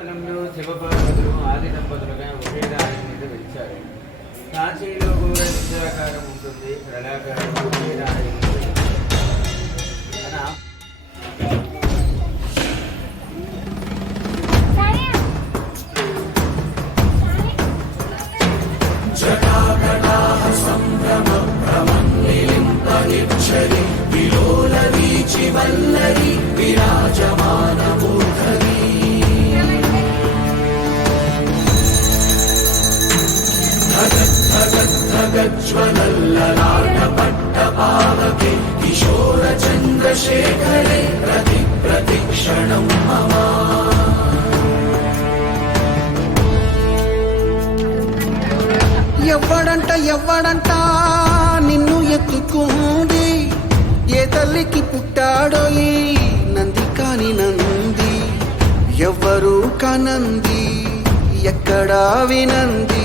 స్థలంలో శివపార్వతులు ఆది దంపతులుగా ఒకే దారి మీద వెలిచారు. కాశీలో కూడా విద్యాకారం ఉంటుంది, కళాకారం ఒకే దారి మీద కిశోర చంద్రశేఖరే ప్రతిక్షణం మమ. ఎవ్వడంట నిన్ను ఎత్తుకుంది, ఏ తల్లికి పుట్టాడో ఈ నంది కాని నంది. ఎవ్వరూ కనంది ఎక్కడా వినంది,